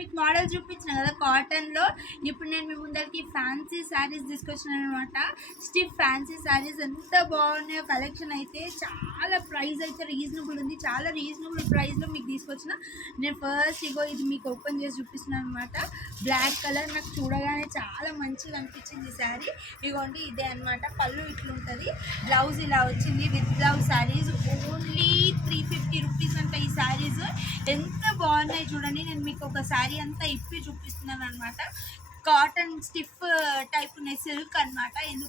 మీకు మోడల్ చూపించిన కదా కాటన్లో. ఇప్పుడు నేను మీ ముందరికి ఫ్యాన్సీ శారీస్ తీసుకొచ్చినాను అనమాట. స్టిఫ్ ఫ్యాన్సీ శారీస్ ఎంత బాగున్నాయో. కలెక్షన్ అయితే చాలా ప్రైస్ అయితే రీజనబుల్ ఉంది. చాలా రీజనబుల్ ప్రైస్లో మీకు తీసుకొచ్చిన. నేను ఫస్ట్ ఇది మీకు ఓపెన్ చేసి చూపిస్తున్నాను అనమాట. బ్లాక్ కలర్ నాకు చూడగానే చాలా మంచిగా అనిపించింది శారీ. ఇదిగోండి ఇదే అనమాట. పళ్ళు ఇట్లుంటుంది, బ్లౌజ్ ఇలా వచ్చింది with blouse saris. Only 350 rupees అంట ఈ శారీస్. ఎంత బాగున్నాయి చూడండి. నేను మీకు ఒక శారీ అంతా ఇప్పి చూపిస్తున్నాను అనమాట. కాటన్ స్టిఫ్ టైప్ ఉన్నాయి, సిల్క్ అనమాట. ఇది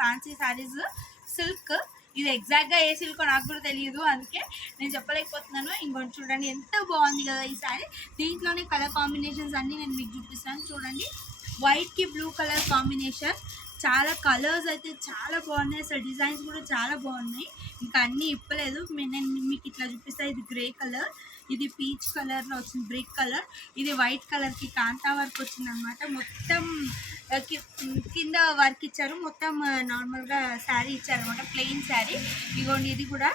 ఫ్యాన్సీ శారీస్ సిల్క్. ఇది ఎగ్జాక్ట్గా ఏ సిల్క్ నాకు కూడా తెలియదు, అందుకే నేను చెప్పలేకపోతున్నాను. ఇంకొంచెం చూడండి ఎంత బాగుంది కదా ఈ శారీ. దీంట్లోనే కలర్ కాంబినేషన్స్ అన్నీ నేను మీకు చూపిస్తాను చూడండి. వైట్కి బ్లూ కలర్ కాంబినేషన్. చాలా కలర్స్ అయితే చాలా బాగున్నాయి. అసలు డిజైన్స్ కూడా చాలా బాగున్నాయి. ఇంకా అన్నీ ఇప్పలేదు, నేను మీకు ఇట్లా చూపిస్తాను. ఇది గ్రే కలర్, ఇది పీచ్ కలర్లో వచ్చింది బ్రిక్ కలర్, ఇది వైట్ కలర్కి కాంతా వర్క్ వచ్చింది అనమాట. మొత్తం కింద వర్క్ ఇచ్చారు, మొత్తం నార్మల్గా శారీ ఇచ్చారు అనమాట, ప్లెయిన్ శారీ. ఇదిగోండి ఇది కూడా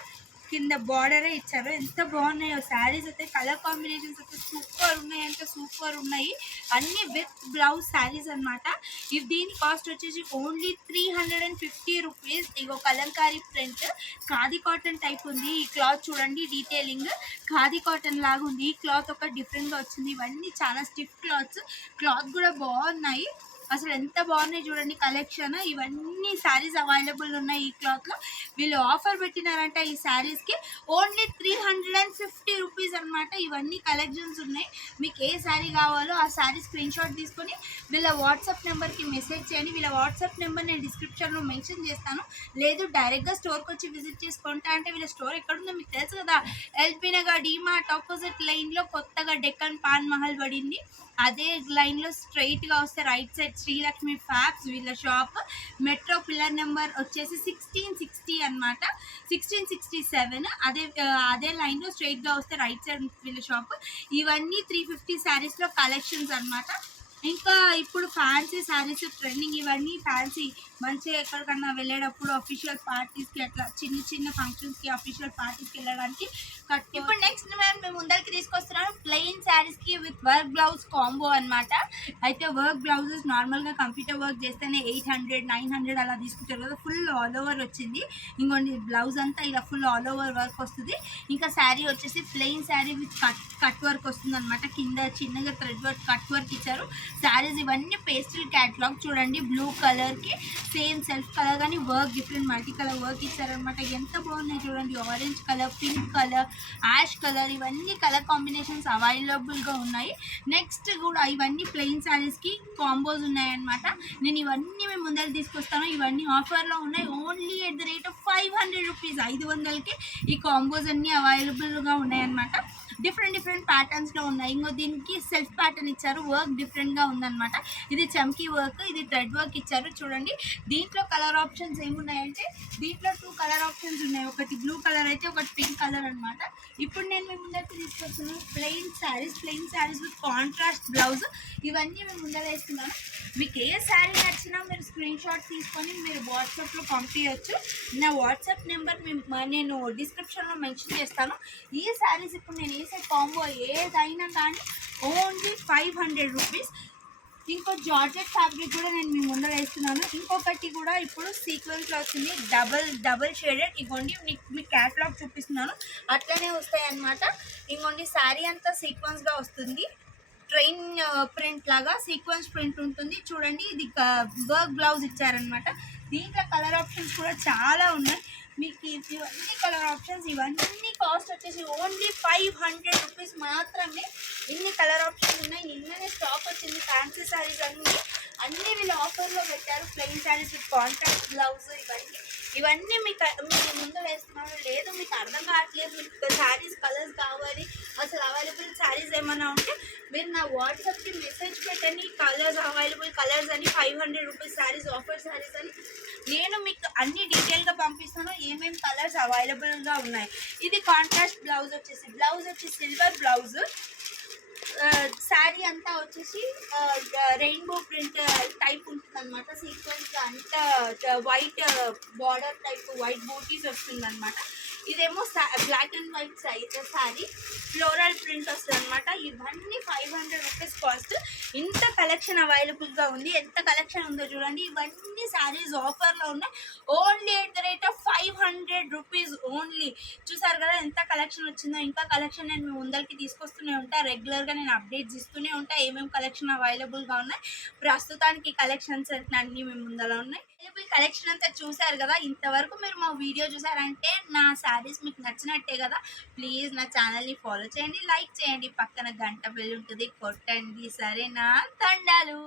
కింద బార్డరే ఇచ్చారు. ఎంత బాగున్నాయో శారీస్ అయితే. కలర్ కాంబినేషన్స్ అయితే సూపర్ ఉన్నాయి, అంటే సూపర్ ఉన్నాయి. అన్నీ విత్ బ్లౌజ్ శారీస్ అనమాట. ఇది దీని కాస్ట్ వచ్చేసి ఓన్లీ 350 రూపీస్. ఇగో kalamkari print khadi cotton type ఉంది. ఈ క్లాత్ చూడండి, డీటెయిలింగ్ ఖాదీ కాటన్ లాగా ఉంది. ఈ క్లాత్ ఒక డిఫరెంట్గా వచ్చింది. ఇవన్నీ చాలా స్టిఫ్ క్లాత్ కూడా బాగున్నాయి. అసలు ఎంత బాగున్నాయి చూడండి కలెక్షన్. ఇవన్నీ శారీస్ అవైలబుల్ ఉన్నాయి ఈ క్లాత్లో. వీళ్ళు ఆఫర్ పెట్టినారంట ఈ శారీస్కి ఓన్లీ 350 రూపీస్ అనమాట. ఇవన్నీ కలెక్షన్స్ ఉన్నాయి. మీకు ఏ శారీ కావాలో ఆ శారీ స్క్రీన్ షాట్ తీసుకొని వీళ్ళ వాట్సాప్ నెంబర్కి మెసేజ్ చేయండి. వీళ్ళ వాట్సాప్ నెంబర్ నేను డిస్క్రిప్షన్లో మెన్షన్ చేస్తాను. లేదు డైరెక్ట్గా స్టోర్కి వచ్చి విజిట్ చేసుకుంటా అంటే వీళ్ళ స్టోర్ ఎక్కడుందో మీకు తెలుసు కదా, ఎల్బీ నగర్ డీమార్ట్ ఆపోజిట్ లైన్లో కొత్తగా డెక్కన్ పాన్ మహల్ పడింది. అదే లైన్లో స్ట్రైట్గా వస్తే రైట్ సైడ్ శ్రీలక్ష్మి ఫ్యాబ్స్ వీళ్ళ షాప్. మెట్రో పిల్లర్ నెంబర్ వచ్చేసి 1660 అనమాట, 1667. అదే లైన్లో స్ట్రైట్గా వస్తే రైట్ సైడ్ వీళ్ళ షాప్. ఇవన్నీ 350 శారీస్లో కలెక్షన్స్ అనమాట. ఇంకా ఇప్పుడు ఫ్యాన్సీ శారీస్ ట్రెండింగ్. ఇవన్నీ ఫ్యాన్సీ మంచిగా ఎక్కడికన్నా వెళ్ళేటప్పుడు అఫీషియల్ పార్టీస్కి, అట్లా చిన్న చిన్న ఫంక్షన్స్కి అఫీషియల్ పార్టీస్కి వెళ్ళడానికి ఇప్పుడు నెక్స్ట్ మేము ముందరికి తీసుకొస్తున్నాను ప్లెయిన్ శారీస్కి విత్ వర్క్ బ్లౌజ్ కాంబో అనమాట. అయితే వర్క్ బ్లౌజెస్ నార్మల్గా కంప్యూటర్ వర్క్ చేస్తేనే 800 900 అలా తీసుకుంటారు కదా. ఫుల్ ఆల్ ఓవర్ వచ్చింది. ఇంకొన్ని బ్లౌజ్ అంతా ఇలా ఫుల్ ఆల్ ఓవర్ వర్క్ వస్తుంది. ఇంకా శారీ వచ్చేసి plain sari with cut work వస్తుంది అనమాట. కింద చిన్నగా థ్రెడ్ వర్క్ కట్ వర్క్ ఇచ్చారు. శారీస్ ఇవన్నీ పేస్టల్ క్యాటలాగ్ చూడండి. బ్లూ కలర్కి సేమ్ సెల్ఫ్ కలర్ కానీ work different multi colour work ఇచ్చారనమాట. ఎంత బాగున్నాయి చూడండి. Orange colour, pink colour, ash colour, ఇవన్నీ కలర్ కాంబినేషన్స్ అవైలబుల్గా ఉన్నాయి. నెక్స్ట్ కూడా ఇవన్నీ ప్లెయిన్ శారీస్కి కాంబోస్ ఉన్నాయన్నమాట. నేను ఇవన్నీ మేము ముందర తీసుకొస్తాను. ఇవన్నీ ఆఫర్లో ఉన్నాయి. Only at the rate of 500 rupees. 500కి ఈ కాంబోస్ అన్నీ అవైలబుల్గా ఉన్నాయన్నమాట. డిఫరెంట్ ప్యాటర్న్స్లో ఉన్నాయి. ఇంకో దీనికి సెల్ఫ్ ప్యాటర్న్ ఇచ్చారు, వర్క్ డిఫరెంట్గా ఉందన్నమాట. ఇది చమ్కీ వర్క్, ఇది థ్రెడ్ వర్క్ ఇచ్చారు చూడండి. దీంట్లో కలర్ ఆప్షన్స్ ఏమున్నాయంటే దీంట్లో 2 కలర్ ఆప్షన్స్ ఉన్నాయి. ఒకటి బ్లూ కలర్ అయితే ఒకటి పింక్ కలర్ అనమాట. ఇప్పుడు నేను మీ ముందరికి తీసుకొస్తున్నాను plain saris with contrast blouse. ఇవన్నీ మేము ముందర వేస్తున్నాను. మీకు ఏ శారీ నచ్చినా మీరు స్క్రీన్ షాట్ తీసుకొని మీరు వాట్సాప్లో పంపించవచ్చు. నా వాట్సాప్ నెంబర్ నేను డిస్క్రిప్షన్లో మెన్షన్ చేస్తాను. ఈ శారీస్ ఇప్పుడు నేను వేసే కాంబో ఏదైనా కానీ ఓన్లీ 500 రూపీస్. ఇంకో జార్జెట్ ఫ్యాబ్రిక్ కూడా నేను మీ ముందర వేస్తున్నాను. ఇంకొకటి కూడా ఇప్పుడు సీక్వెన్స్లో వచ్చింది, డబల్ షేడెడ్. ఇంకోండి మీకు క్యాటలాగ్ చూపిస్తున్నాను, అట్లనే వస్తాయి అన్నమాట. ఇంకోండి శారీ అంతా సీక్వెన్స్గా వస్తుంది. ట్రైన్ ప్రింట్ లాగా సీక్వెన్స్ ప్రింట్ ఉంటుంది చూడండి. ఇది వర్క్ బ్లౌజ్ ఇచ్చారనమాట. దీంట్లో కలర్ ఆప్షన్స్ కూడా చాలా ఉన్నాయి. మీకు ఇవన్నీ కలర్ ఆప్షన్స్, ఇవన్నీ కాస్ట్ వచ్చేసి ఓన్లీ 500 రూపీస్ మాత్రమే. ఇన్ని కలర్ ఆప్షన్స్ ఉన్నాయి. నిన్ననే స్టాక్ వచ్చింది ఫ్యాన్సీ శారీస్ అన్నీ వీళ్ళు ఆఫర్లో పెట్టారు. Plain saris with contrast blouse ఇవన్నీ మీకు ముందు వేస్తున్నాను. లేదు మీకు అర్థం కావట్లేదు, మీకు శారీస్ కలర్స్ కావాలి, అసలు అవైలబుల్ శారీస్ ఏమైనా ఉంటే మీరు నా వాట్సాప్కి మెసేజ్ పెట్టండి. అవైలబుల్ కలర్స్ అని 500 రూపీస్ శారీస్, ఆఫర్ శారీస్ అని నేను మీకు అన్ని డీటెయిల్గా పంపిస్తాను. ఏమేమి కలర్స్ అవైలబుల్గా ఉన్నాయి. ఇది కాంట్రాస్ట్ బ్లౌజ్ వచ్చి సిల్వర్ బ్లౌజ్. శారీ అంతా వచ్చేసి రెయిన్బో ప్రింట్ టైప్ ఉంటుంది అనమాట. సీక్వెన్స్ అంతా వైట్ బార్డర్ టైప్ వైట్ బూటీస్ వస్తుంది అనమాట. ఇదేమో black and white sari floral print వస్తుంది అనమాట. ఇవన్నీ 500 రూపీస్ కాస్ట్. ఇంత కలెక్షన్ అవైలబుల్గా ఉంది. ఎంత కలెక్షన్ ఉందో చూడండి. ఇవన్నీ శారీస్ ఆఫర్లో ఉన్నాయి. Only at the rate of 500 rupees only. చూసారు కదా ఎంత కలెక్షన్ వచ్చిందో. ఇంకా కలెక్షన్ నేను మీ ముందరికి తీసుకొస్తూనే ఉంటా. రెగ్యులర్గా నేను అప్డేట్స్ ఇస్తూనే ఉంటా ఏమేమి కలెక్షన్ అవైలబుల్గా ఉన్నాయి. ప్రస్తుతానికి కలెక్షన్స్ అన్నీ మీ ముందర ఉన్నాయి. కలెక్షన్ అంతా చూసారు కదా. ఇంతవరకు మీరు మా వీడియో చూసారంటే నా శారీస్ మీకు నచ్చినట్టే కదా. ప్లీజ్ నా ఛానల్ని ఫాలో చేయండి, లైక్ చేయండి, పక్కన గంట బెల్ ఉంటుంది కొట్టండి. సరేనా? దండాలు.